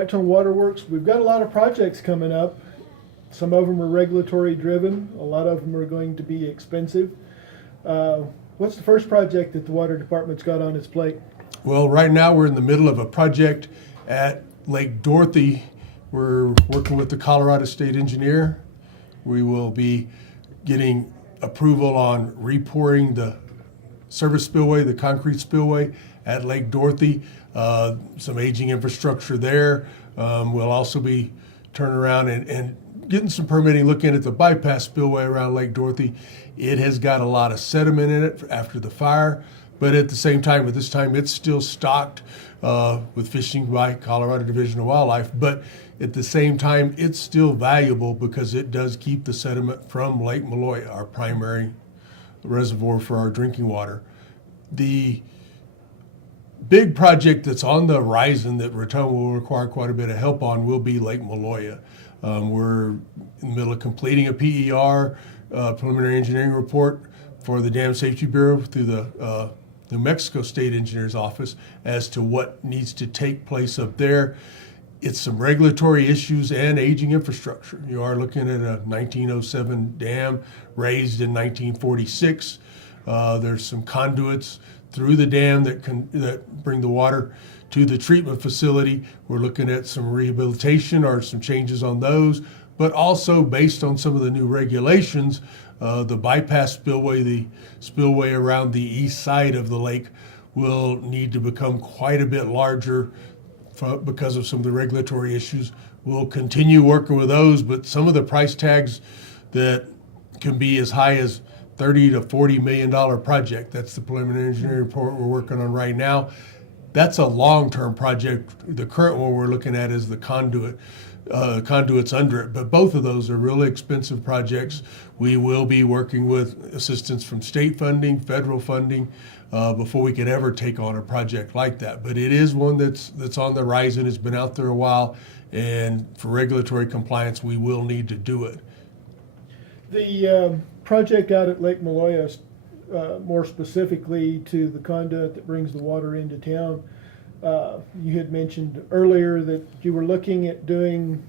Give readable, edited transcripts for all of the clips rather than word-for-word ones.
Raton Water Works, we've got a lot of projects coming up. Some of them are regulatory driven, a lot of them are going to be expensive. What's the first project that the water department's got on its plate? Well, right now we're in the middle of a project at Lake Dorothy. We're working with the Colorado State Engineer. We will be getting approval on repouring the service spillway, the concrete spillway at Lake Dorothy. Some aging infrastructure there. We'll also be turning around and getting some permitting, looking at the bypass spillway around Lake Dorothy. It has got a lot of sediment in it after the fire, but at the same time, at this time, it's still stocked with fishing by Colorado Division of Wildlife. But at the same time, it's still valuable because it does keep the sediment from Lake Malloy, our primary reservoir for our drinking water. The big project that's on the horizon that Raton will require quite a bit of help on will be Lake Malloy. We're in the middle of completing a PER, preliminary engineering report, for the Dam Safety Bureau through the New Mexico State Engineer's Office as to what needs to take place up there. It's some regulatory issues and aging infrastructure. You are looking at a 1907 dam raised in 1946. There's some conduits through the dam that bring the water to the treatment facility. We're looking at some rehabilitation or some changes on those, but also based on some of the new regulations, the bypass spillway, the spillway around the east side of the lake, will need to become quite a bit larger because of some of the regulatory issues. We'll continue working with those, but some of the price tags that can be as high as $30 to $40 million project. That's the preliminary engineering report we're working on right now. That's a long-term project. The current one we're looking at is the conduits under it, but both of those are really expensive projects. We will be working with assistance from state funding, federal funding, before we could ever take on a project like that. But it is one that's on the horizon. It's been out there a while, and for regulatory compliance, we will need to do it. The project out at Lake Malloy, more specifically to the conduit that brings the water into town, you had mentioned earlier that you were looking at doing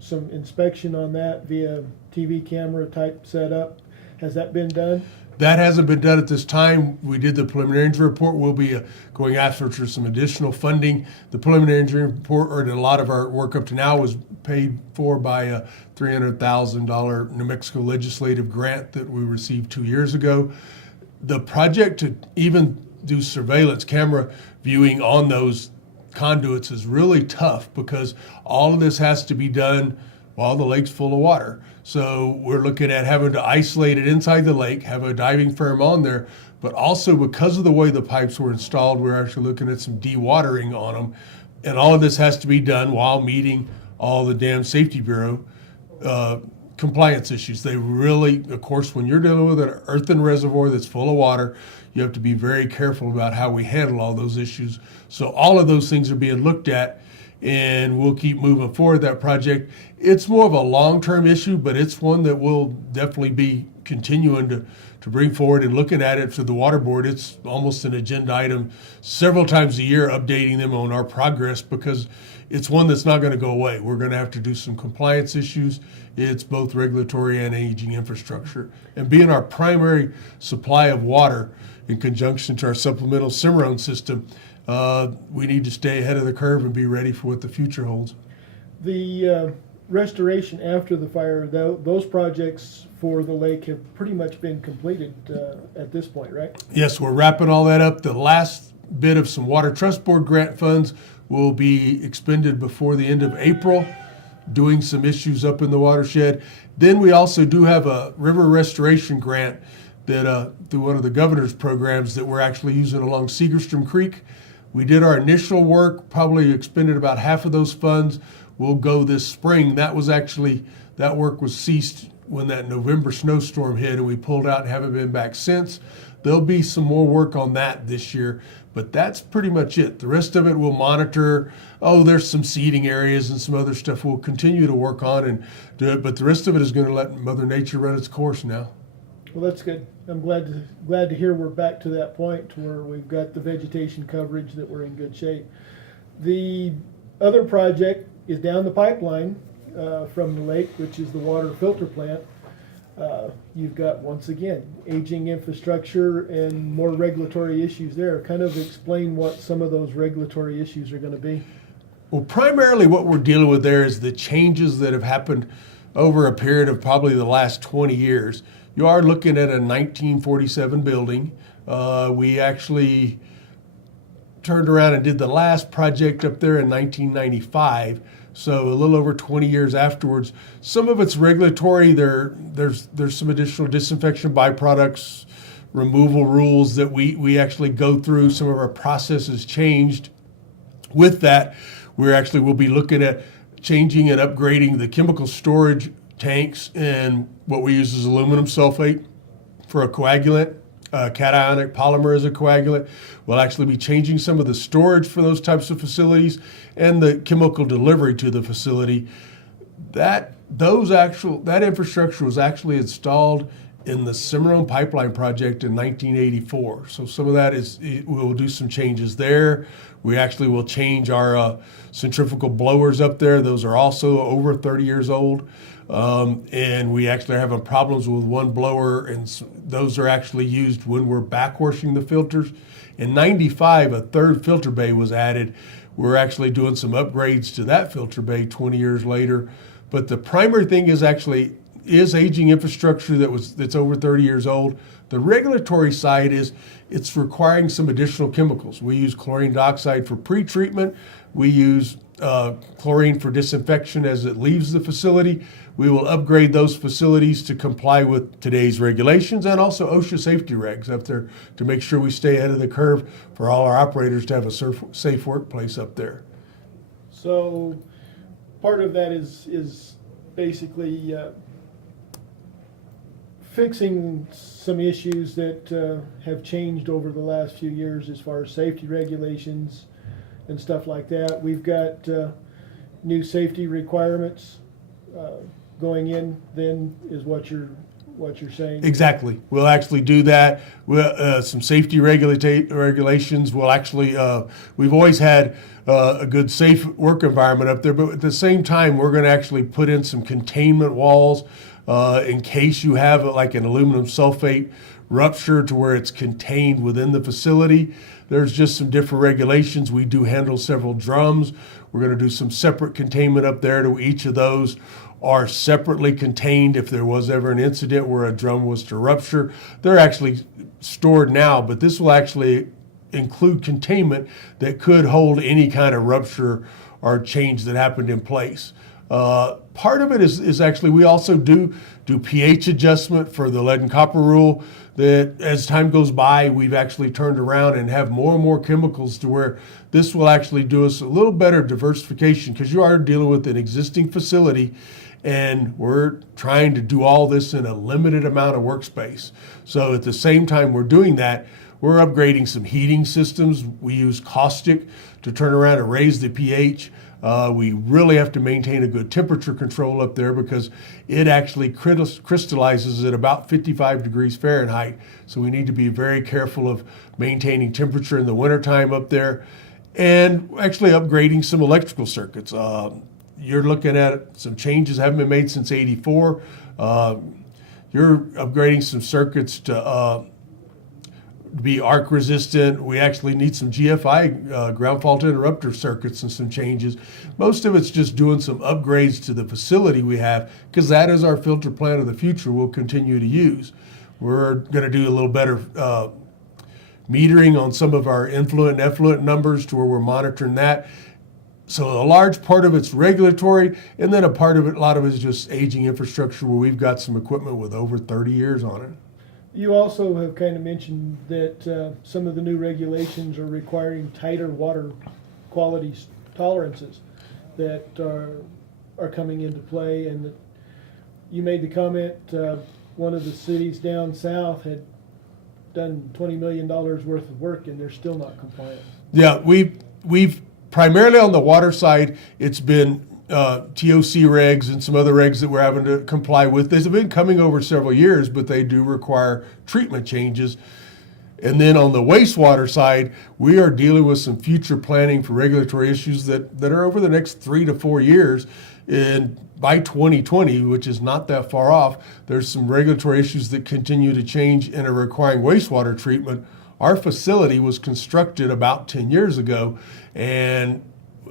some inspection on that via TV camera type setup. Has that been done? That hasn't been done at this time. We did the preliminary engineering report. We'll be going after for some additional funding. The preliminary engineering report, or a lot of our work up to now, was paid for by a $300,000 New Mexico legislative grant that we received 2 years ago. The project to even do surveillance camera viewing on those conduits is really tough because all of this has to be done while the lake's full of water. So we're looking at having to isolate it inside the lake, have a diving firm on there, but also because of the way the pipes were installed, we're actually looking at some dewatering on them. And all of this has to be done while meeting all the Dam Safety Bureau compliance issues. They really, of course, when you're dealing with an earthen reservoir that's full of water, you have to be very careful about how we handle all those issues. So all of those things are being looked at, and we'll keep moving forward that project. It's more of a long-term issue, but it's one that we'll definitely be continuing to bring forward and looking at it for the water board. It's almost an agenda item several times a year, updating them on our progress, because it's one that's not going to go away. We're going to have to do some compliance issues. It's both regulatory and aging infrastructure. And being our primary supply of water in conjunction to our supplemental Cimarron system, we need to stay ahead of the curve and be ready for what the future holds. The restoration after the fire, those projects for the lake have pretty much been completed at this point, right? Yes, we're wrapping all that up. The last bit of some Water Trust Board grant funds will be expended before the end of April, doing some issues up in the watershed. Then we also do have a river restoration grant that through one of the governor's programs that we're actually using along Segerstrom Creek. We did our initial work, probably expended about half of those funds. We'll go this spring. That work was ceased when that November snowstorm hit, and we pulled out and haven't been back since. There'll be some more work on that this year, but that's pretty much it. The rest of it we'll monitor. There's some seeding areas and some other stuff we'll continue to work on and do it, but the rest of it is going to let Mother Nature run its course now. Well, that's good. I'm glad to hear we're back to that point where we've got the vegetation coverage, that we're in good shape. The other project is down the pipeline from the lake, which is the water filter plant. You've got, once again, aging infrastructure and more regulatory issues there. Kind of explain what some of those regulatory issues are going to be. Well, primarily what we're dealing with there is the changes that have happened over a period of probably the last 20 years. You are looking at a 1947 building. We actually turned around and did the last project up there in 1995. So a little over 20 years afterwards. Some of it's regulatory. There's some additional disinfection byproducts, removal rules that we actually go through. Some of our processes changed. With that, we'll be looking at changing and upgrading the chemical storage tanks, and what we use is aluminum sulfate for a coagulant. Cationic polymer as a coagulant. We'll actually be changing some of the storage for those types of facilities and the chemical delivery to the facility. That infrastructure was actually installed in the Cimarron Pipeline project in 1984. So some of that we'll do some changes there. We actually will change our centrifugal blowers up there. Those are also over 30 years old. And we actually are having problems with one blower, and those are actually used when we're backwashing the filters. In 95, a third filter bay was added. We're actually doing some upgrades to that filter bay 20 years later. But the primary thing is aging infrastructure that's over 30 years old. The regulatory side is it's requiring some additional chemicals. We use chlorine dioxide for pre-treatment. We use chlorine for disinfection as it leaves the facility. We will upgrade those facilities to comply with today's regulations and also OSHA safety regs up there to make sure we stay ahead of the curve for all our operators to have a safe workplace up there. So part of that is basically fixing some issues that have changed over the last few years as far as safety regulations and stuff like that. We've got new safety requirements going in, then, is what you're saying. Exactly. We'll actually do that. Some safety regulations. We'll actually, we've always had a good safe work environment up there, but at the same time, we're going to actually put in some containment walls in case you have like an aluminum sulfate rupture to where it's contained within the facility. There's just some different regulations. We do handle several drums. We're going to do some separate containment up there to each of those are separately contained. If there was ever an incident where a drum was to rupture, they're actually stored now, but this will actually include containment that could hold any kind of rupture or change that happened in place. Part of it is actually, we also do pH adjustment for the lead and copper rule, that as time goes by, we've actually turned around and have more and more chemicals to where this will actually do us a little better diversification, because you are dealing with an existing facility and we're trying to do all this in a limited amount of workspace. So at the same time we're doing that, we're upgrading some heating systems. We use caustic to turn around and raise the pH. We really have to maintain a good temperature control up there because it actually crystallizes at about 55 degrees Fahrenheit. So we need to be very careful of maintaining temperature in the wintertime up there, and actually upgrading some electrical circuits. You're looking at some changes haven't been made since '84. You're upgrading some circuits to be arc resistant. We actually need some GFI, ground fault interrupter circuits, and some changes. Most of it's just doing some upgrades to the facility we have, because that is our filter plant of the future we'll continue to use. We're going to do a little better metering on some of our influent and effluent numbers to where we're monitoring that. So a large part of it's regulatory, and then a lot of it is just aging infrastructure where we've got some equipment with over 30 years on it. You also have kind of mentioned that some of the new regulations are requiring tighter water quality tolerances that are coming into play, and that you made the comment one of the cities down south had done $20 million worth of work and they're still not compliant. Yeah, we've primarily on the water side, it's been TOC regs and some other regs that we're having to comply with. They've been coming over several years, but they do require treatment changes. And then on the wastewater side, we are dealing with some future planning for regulatory issues that are over the next 3 to 4 years. And by 2020, which is not that far off, there's some regulatory issues that continue to change and are requiring wastewater treatment. Our facility was constructed about 10 years ago, and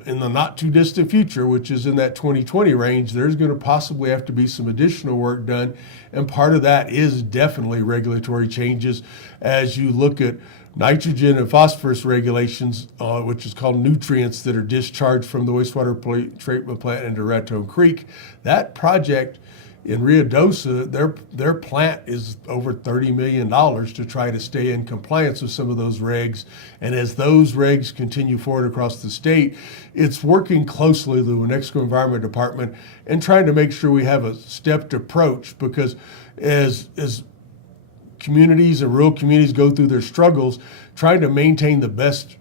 in the not too distant future, which is in that 2020 range, there's going to possibly have to be some additional work done. And part of that is definitely regulatory changes as you look at nitrogen and phosphorus regulations, which is called nutrients that are discharged from the wastewater treatment plant into Raton Creek. That project in Ruidoso, their plant is over $30 million to try to stay in compliance with some of those regs. And as those regs continue forward across the state, it's working closely with the New Mexico Environment Department and trying to make sure we have a stepped approach, because as communities and rural communities go through their struggles, trying to maintain the best,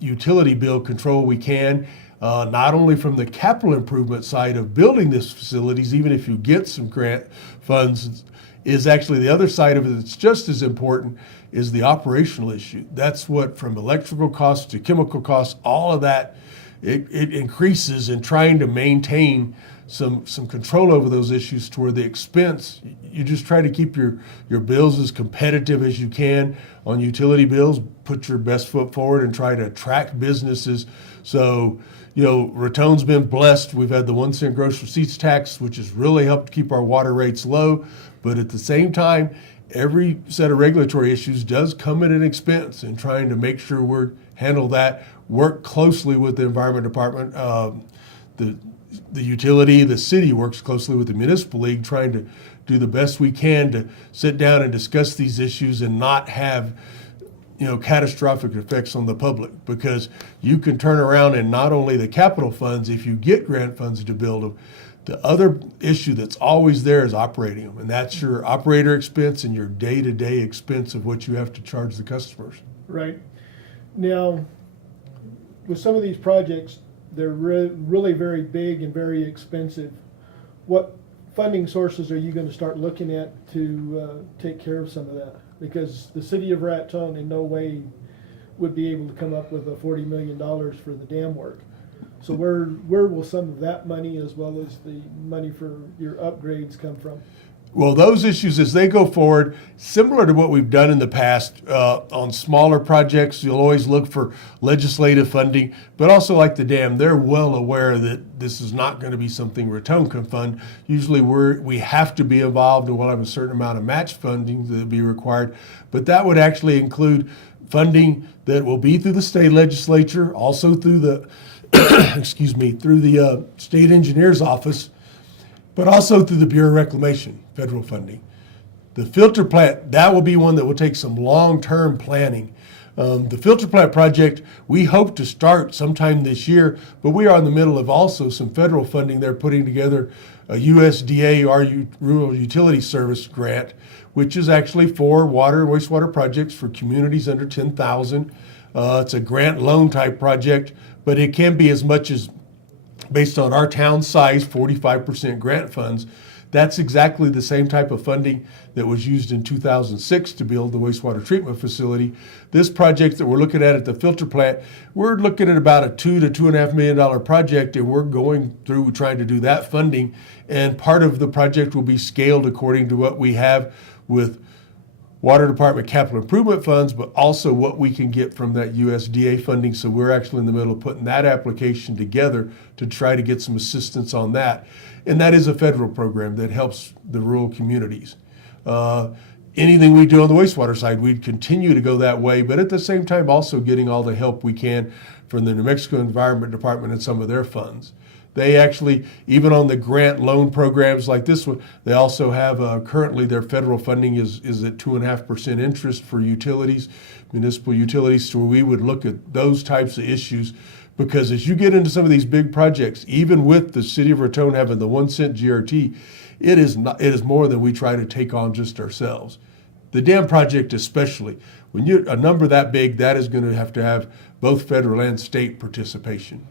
utility bill control we can, not only from the capital improvement side of building these facilities, even if you get some grant funds, is actually the other side of it that's just as important is the operational issue. That's what, from electrical costs to chemical costs, all of that, it increases, in trying to maintain some control over those issues to where the expense, you just try to keep your bills as competitive as you can on utility bills, put your best foot forward and try to attract businesses. So, Raton's been blessed. We've had the 1 cent gross receipts tax, which has really helped keep our water rates low. But at the same time, every set of regulatory issues does come at an expense, and trying to make sure we handle that, work closely with the Environment Department. The utility, the city works closely with the municipal league, trying to do the best we can to sit down and discuss these issues and not have catastrophic effects on the public, because you can turn around and not only the capital funds, if you get grant funds to build them, the other issue that's always there is operating them, and that's your operator expense and your day-to-day expense of what you have to charge the customers. Right. Now, with some of these projects, they're really very big and very expensive. What funding sources are you going to start looking at to take care of some of that? Because the city of Raton in no way would be able to come up with $40 million for the dam work. So where will some of that money, as well as the money for your upgrades, come from? Well, those issues, as they go forward, similar to what we've done in the past on smaller projects, you'll always look for legislative funding, but also like the dam, they're well aware that this is not going to be something Raton can fund. Usually we have to be involved, and we'll have a certain amount of match funding that will be required, but that would actually include funding that will be through the state legislature, also through the, through the state engineer's office, but also through the Bureau of Reclamation, federal funding. The filter plant, that will be one that will take some long-term planning. The filter plant project, we hope to start sometime this year, but we are in the middle of also some federal funding. They're putting together a USDA, our Rural Utility Service grant, which is actually for water and wastewater projects for communities under 10,000. It's a grant loan type project, but it can be as much as, based on our town size, 45% grant funds. That's exactly the same type of funding that was used in 2006 to build the wastewater treatment facility. This project that we're looking at the filter plant, we're looking at about a $2 to $2.5 million project, and we're going through trying to do that funding. And part of the project will be scaled according to what we have with Water Department capital improvement funds, but also what we can get from that USDA funding. So we're actually in the middle of putting that application together to try to get some assistance on that. And that is a federal program that helps the rural communities. Anything we do on the wastewater side, we'd continue to go that way, but at the same time also getting all the help we can from the New Mexico Environment Department and some of their funds. They actually, even on the grant loan programs like this one, they also have currently their federal funding is at 2.5% interest for utilities, municipal utilities. So we would look at those types of issues, because as you get into some of these big projects, even with the city of Raton having the 1 cent GRT, it is more than we try to take on just ourselves. The dam project especially, when you a number that big, that is going to have both federal and state participation.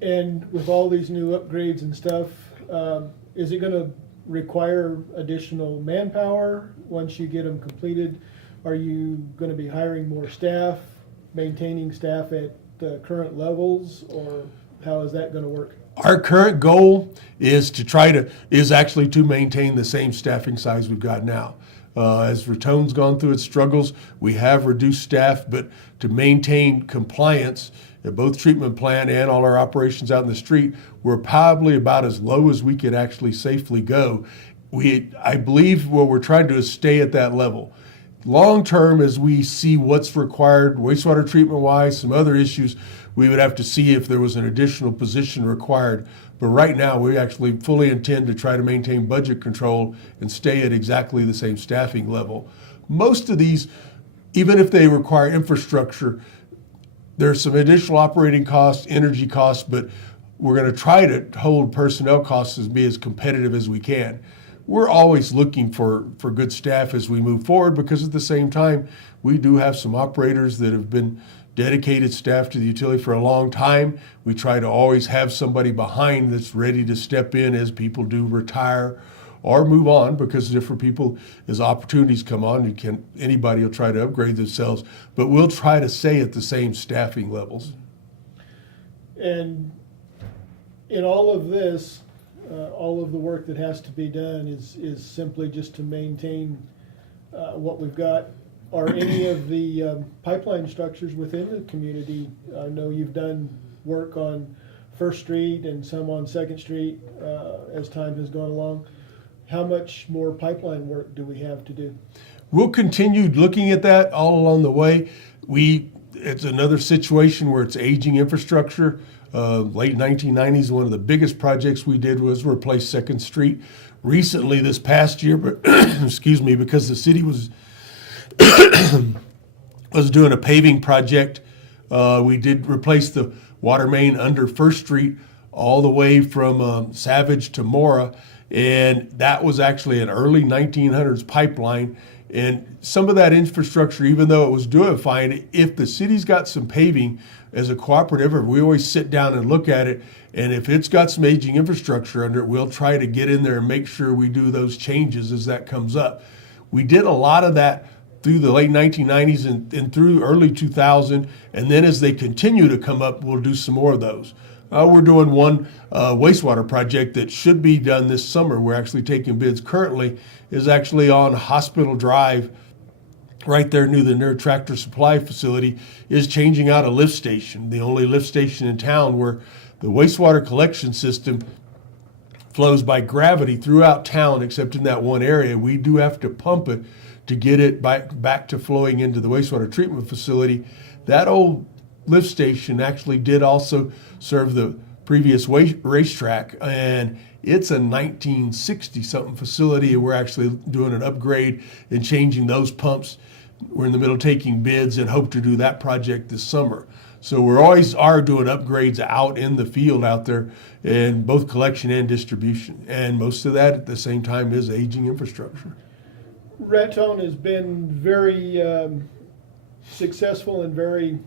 And with all these new upgrades and stuff, is it going to require additional manpower once you get them completed? Are you going to be hiring more staff, maintaining staff at current levels, or how is that going to work? Our current goal is actually to maintain the same staffing size we've got now. As Raton's gone through its struggles, we have reduced staff, but to maintain compliance at both treatment plant and all our operations out in the street, we're probably about as low as we could actually safely go. I believe what we're trying to do is stay at that level. Long term, as we see what's required, wastewater treatment wise, some other issues, we would have to see if there was an additional position required. But right now, we actually fully intend to try to maintain budget control and stay at exactly the same staffing level. Most of these, even if they require infrastructure, there's some additional operating costs, energy costs, but we're going to try to hold personnel costs as be as competitive as we can. We're always looking for good staff as we move forward, because at the same time, we do have some operators that have been dedicated staff to the utility for a long time. We try to always have somebody behind that's ready to step in as people do retire or move on, because different people, as opportunities come on, anybody will try to upgrade themselves, but we'll try to stay at the same staffing levels. And in all of this, all of the work that has to be done is simply just to maintain what we've got. Are any of the pipeline structures within the community, I know you've done work on First Street and some on Second Street as time has gone along. How much more pipeline work do we have to do? We'll continue looking at that all along the way. It's another situation where it's aging infrastructure. Late 1990s, one of the biggest projects we did was replace Second Street. Recently, this past year, but excuse me, because the city was doing a paving project, we did replace the water main under First Street all the way from Savage to Mora, and that was actually an early 1900s pipeline. And some of that infrastructure, even though it was doing fine, if the city's got some paving, as a cooperative, we always sit down and look at it, and if it's got some aging infrastructure under it, we'll try to get in there and make sure we do those changes as that comes up. We did a lot of that through the late 1990s and through early 2000, and then as they continue to come up, we'll do some more of those. We're doing one wastewater project that should be done this summer. We're actually taking bids currently, is actually on Hospital Drive, right there near Tractor Supply facility, is changing out a lift station, the only lift station in town where the wastewater collection system flows by gravity throughout town, except in that one area. We do have to pump it to get it back to flowing into the wastewater treatment facility. That old lift station actually did also serve the previous racetrack, and it's a 1960-something facility, and we're actually doing an upgrade and changing those pumps. We're in the middle of taking bids and hope to do that project this summer. So we always are doing upgrades out in the field out there in both collection and distribution. And most of that at the same time is aging infrastructure. Raton has been very successful and very,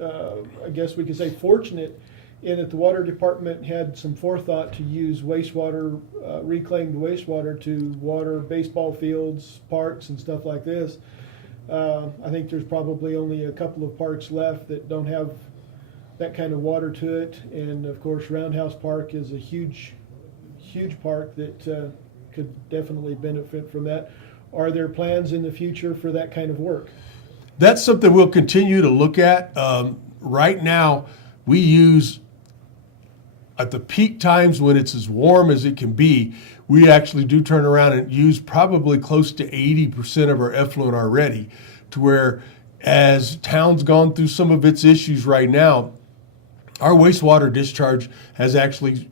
I guess we could say, fortunate in that the water department had some forethought to use wastewater, reclaimed wastewater to water baseball fields, parks, and stuff like this. I think there's probably only a couple of parks left that don't have that kind of water to it, and of course Roundhouse Park is a huge park that could definitely benefit from that. Are there plans in the future for that kind of work? That's something we'll continue to look at. Right now, we use, at the peak times when it's as warm as it can be, we actually do turn around and use probably close to 80% of our effluent already, to where as town's gone through some of its issues right now, our wastewater discharge has actually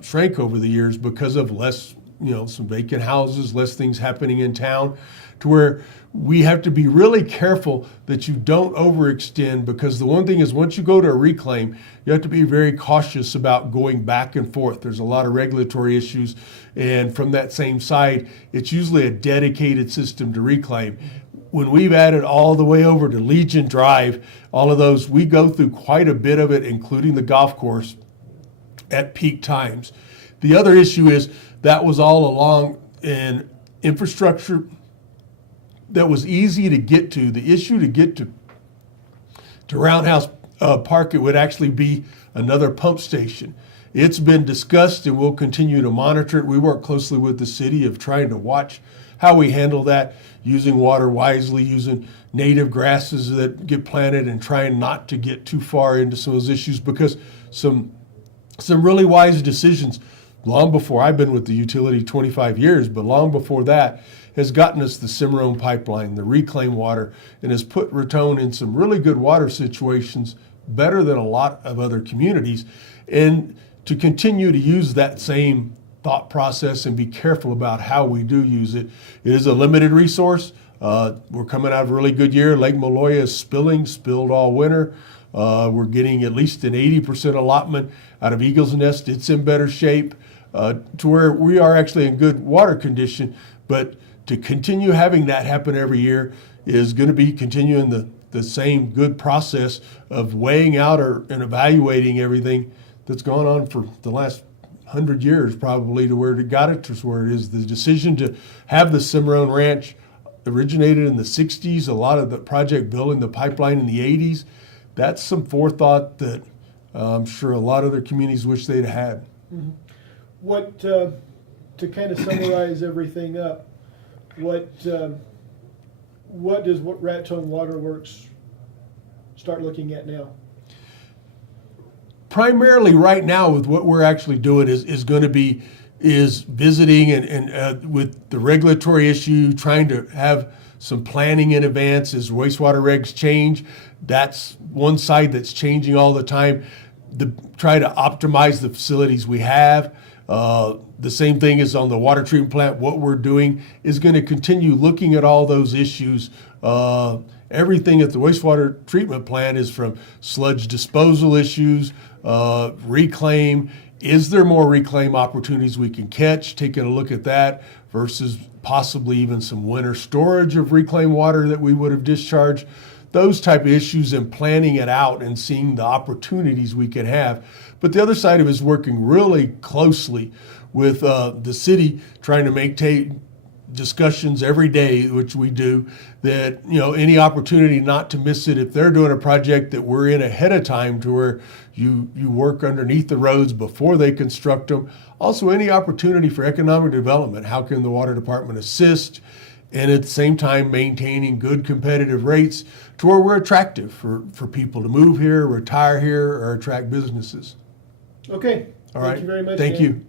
shrank over the years because of less, some vacant houses, less things happening in town, to where we have to be really careful that you don't overextend, because the one thing is, once you go to a reclaim, you have to be very cautious about going back and forth. There's a lot of regulatory issues, and from that same side, it's usually a dedicated system to reclaim. When we've added all the way over to Legion Drive, all of those, we go through quite a bit of it, including the golf course, at peak times. The other issue is that was all along in infrastructure that was easy to get to. The issue to get to Roundhouse Park, it would actually be another pump station. It's been discussed and we'll continue to monitor it. We work closely with the city of trying to watch how we handle that, using water wisely, using native grasses that get planted, and trying not to get too far into some of those issues, because some really wise decisions long before I've been with the utility 25 years, but long before that, has gotten us the Cimarron pipeline, the reclaimed water, and has put Raton in some really good water situations, better than a lot of other communities. And to continue to use that same thought process and be careful about how we do use it. It is a limited resource. We're coming out of a really good year. Lake Malloy is spilled all winter. We're getting at least an 80% allotment out of Eagle's Nest. It's in better shape to where we are actually in good water condition. But to continue having that happen every year is going to be continuing the same good process of weighing out and evaluating everything that's gone on for the last 100 years, probably, to where it got it to where it is. The decision to have the Cimarron Ranch originated in the 60s, a lot of the project building the pipeline in the 80s. That's some forethought that I'm sure a lot of other communities wish they'd had. Mm-hmm. What, to kind of summarize everything up, what does Raton Water Works start looking at now? Primarily right now, with what we're actually doing is going to be visiting and with the regulatory issue, trying to have some planning in advance as wastewater regs change. That's one side that's changing all the time. Try to optimize the facilities we have. The same thing is on the water treatment plant. What we're doing is going to continue looking at all those issues. Everything at the wastewater treatment plant is from sludge disposal issues, reclaim. Is there more reclaim opportunities we can catch? Taking a look at that versus possibly even some winter storage of reclaimed water that we would have discharged. Those type of issues, and planning it out and seeing the opportunities we can have. But the other side of it is working really closely with the city, trying to maintain discussions every day, which we do, that any opportunity not to miss it. If they're doing a project that we're in ahead of time, to where you work underneath the roads before they construct them. Also, any opportunity for economic development. How can the water department assist? And at the same time, maintaining good competitive rates to where we're attractive for people to move here, retire here, or attract businesses. Okay. All right. Thank you very much. Thank Dan. you.